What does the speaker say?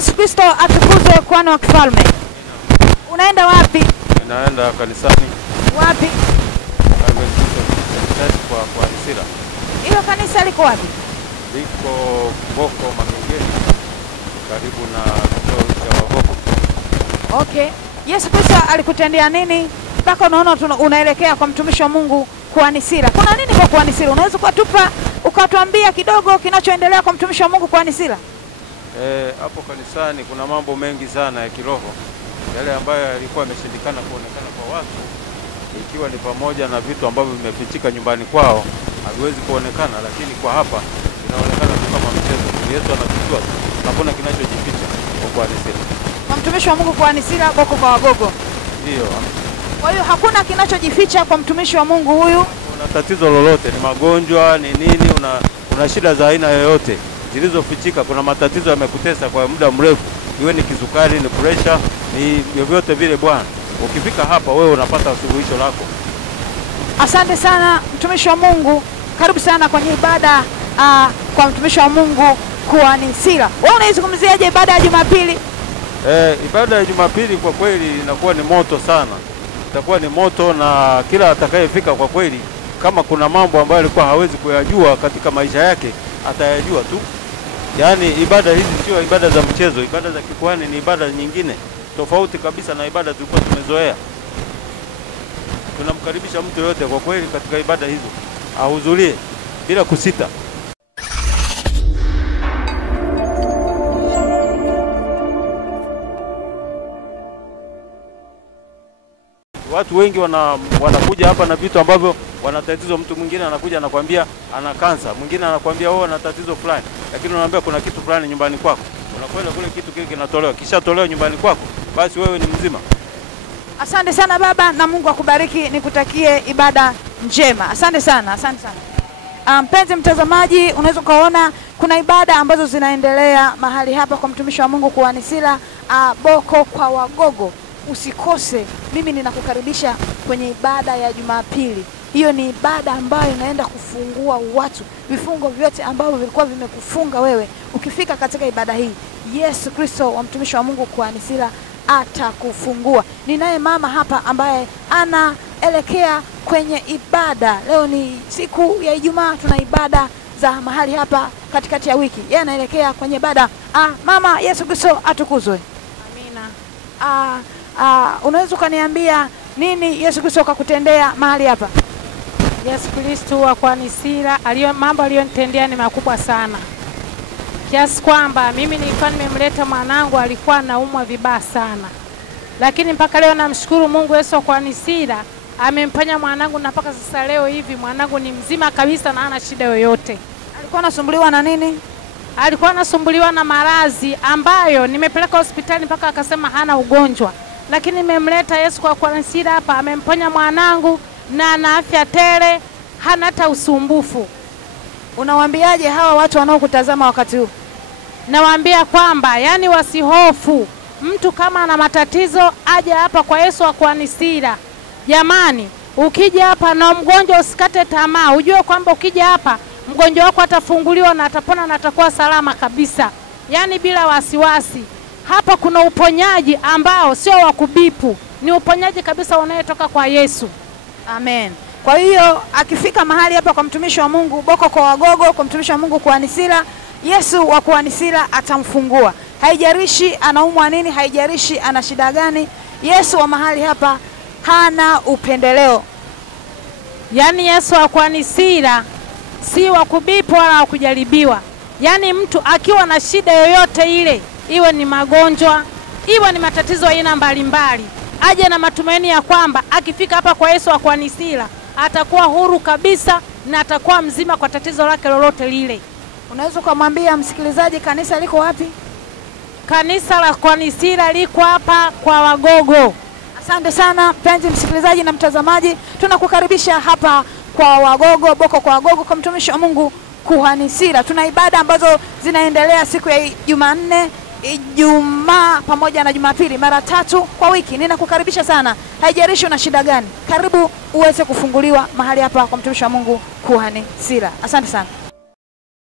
Yesu Kristo atukuzwe, kwani wa kifalme. Unaenda wapi? Naenda kanisani. Wapi? Kwa Nisira. Hilo kanisa liko wapi? Liko Boko Makongeni, karibu na kituo cha Wagogo. Okay. Yesu Kristo alikutendea nini mpaka unaona unaelekea kwa mtumishi wa Mungu kwa Nisira? Kuna nini kwa Nisira? Unaweza ukatuambia kidogo kinachoendelea kwa mtumishi wa Mungu kwa Nisira? Hapo kanisani kuna mambo mengi sana ya kiroho, yale ambayo yalikuwa yameshindikana kuonekana kwa watu, ikiwa ni pamoja na vitu ambavyo vimefichika nyumbani kwao, haviwezi kuonekana, lakini kwa hapa inaonekana kama mchezo. Yesu anatujua, hakuna kinachojificha kwa Nisira. Kwa mtumishi wa Mungu kwa Nisira, Boko kwa Wagogo. Ndio. Kwa hiyo hakuna kinachojificha kwa mtumishi wa Mungu huyu. Una tatizo lolote, ni magonjwa, ni nini, una shida za aina yoyote zilizofichika, kuna matatizo yamekutesa kwa muda mrefu, iwe ni kisukari, ni pressure, ni vyovyote vile bwana, ukifika hapa wewe unapata suluhisho lako. Asante sana mtumishi wa Mungu. Karibu sana kwenye ibada kwa mtumishi wa Mungu kwa Nisira. Wewe unaizungumziaje ibada ya Jumapili? Ibada ya Jumapili kwa kweli inakuwa ni moto sana. Itakuwa ni moto, na kila atakayefika kwa kweli, kama kuna mambo ambayo alikuwa hawezi kuyajua katika maisha yake, atayajua tu. Yaani ibada hizi sio ibada za mchezo, ibada za kikuhani ni ibada nyingine tofauti kabisa na ibada tulikuwa tumezoea. Tunamkaribisha mtu yote kwa kweli katika ibada hizo ahudhurie bila kusita. Watu wengi wanakuja hapa na vitu ambavyo wana tatizo. Mtu mwingine anakuja anakuambia ana kansa, mwingine anakuambia ana tatizo fulani, lakini unaambia kuna kitu fulani nyumbani kwako. Unakwenda kule, kitu kile kinatolewa, kisha tolewa nyumbani kwako, basi wewe ni mzima. Asante sana baba, na Mungu akubariki, nikutakie ibada njema. Asante sana, asante sana. Mpenzi mtazamaji, unaweza kuona kuna ibada ambazo zinaendelea mahali hapa kwa mtumishi wa Mungu kwa Nisira, Boko kwa Wagogo. Usikose, mimi ninakukaribisha kwenye ibada ya Jumapili. Hiyo ni ibada ambayo inaenda kufungua watu, vifungo vyote ambavyo vilikuwa vimekufunga wewe. Ukifika katika ibada hii, Yesu Kristo wa mtumishi wa Mungu kwa Nisira atakufungua. Ninaye mama hapa ambaye anaelekea kwenye ibada. Leo ni siku ya Ijumaa, tuna ibada za mahali hapa katikati ya wiki. Yeye anaelekea kwenye ibada. Mama, Yesu Kristo atukuzwe. Amina. Unaweza kuniambia nini Yesu Kristo akakutendea mahali hapa? Yesu Kristo wa kwa Nisira, mambo aliyonitendea ni makubwa sana. Kiasi kwamba mimi nilikuwa nimemleta mwanangu, alikuwa anaumwa vibaya sana. Lakini mpaka leo namshukuru Mungu, Yesu kwa Nisira amemponya mwanangu, na mpaka sasa leo hivi mwanangu ni mzima kabisa na hana shida yoyote. Alikuwa anasumbuliwa na nini? Alikuwa anasumbuliwa na maradhi ambayo nimepeleka hospitali mpaka akasema hana ugonjwa. Lakini nimemleta Yesu kwa Nisira hapa, amemponya mwanangu na ana afya tele, hana hata usumbufu. Unawaambiaje hawa watu wanaokutazama wakati huu? Nawaambia kwamba yani wasihofu. Mtu kama ana matatizo aje hapa kwa Yesu kwa Nisira. Jamani, ukija hapa na mgonjwa usikate tamaa. Ujue kwamba ukija hapa mgonjwa wako atafunguliwa na atapona na atakuwa salama kabisa. Yani bila wasiwasi. Hapa kuna uponyaji ambao sio wa kubipu. Ni uponyaji kabisa unayotoka kwa Yesu. Amen. Kwa hiyo akifika mahali hapa kwa mtumishi wa Mungu Boko kwa Wagogo, kwa mtumishi wa Mungu kwa Nisira, Yesu wa kwa Nisira atamfungua. Haijarishi anaumwa nini, haijarishi ana shida gani, Yesu wa mahali hapa hana upendeleo. Yani Yesu wa kwa Nisira si wa kubipu wala wa kujaribiwa. Yani mtu akiwa na shida yoyote ile, iwe ni magonjwa, iwe ni matatizo aina mbalimbali, aje na matumaini ya kwamba akifika hapa kwa Yesu wa kwa Nisira atakuwa huru kabisa na atakuwa mzima kwa tatizo lake lolote lile. Unaweza kumwambia msikilizaji kanisa liko wapi? Kanisa la kwa Nisira liko hapa kwa Wagogo. Asante sana mpenzi msikilizaji na mtazamaji, tunakukaribisha hapa kwa Wagogo, Boko kwa Wagogo, kwa mtumishi wa Mungu kwa Nisira. Tuna ibada ambazo zinaendelea siku ya Jumanne, Ijumaa pamoja na Jumapili, mara 3 kwa wiki. Ninakukaribisha sana. Haijalishi una shida gani, karibu uweze kufunguliwa mahali hapa kwa mtumishi wa Mungu kwa Nisira. Asante sana.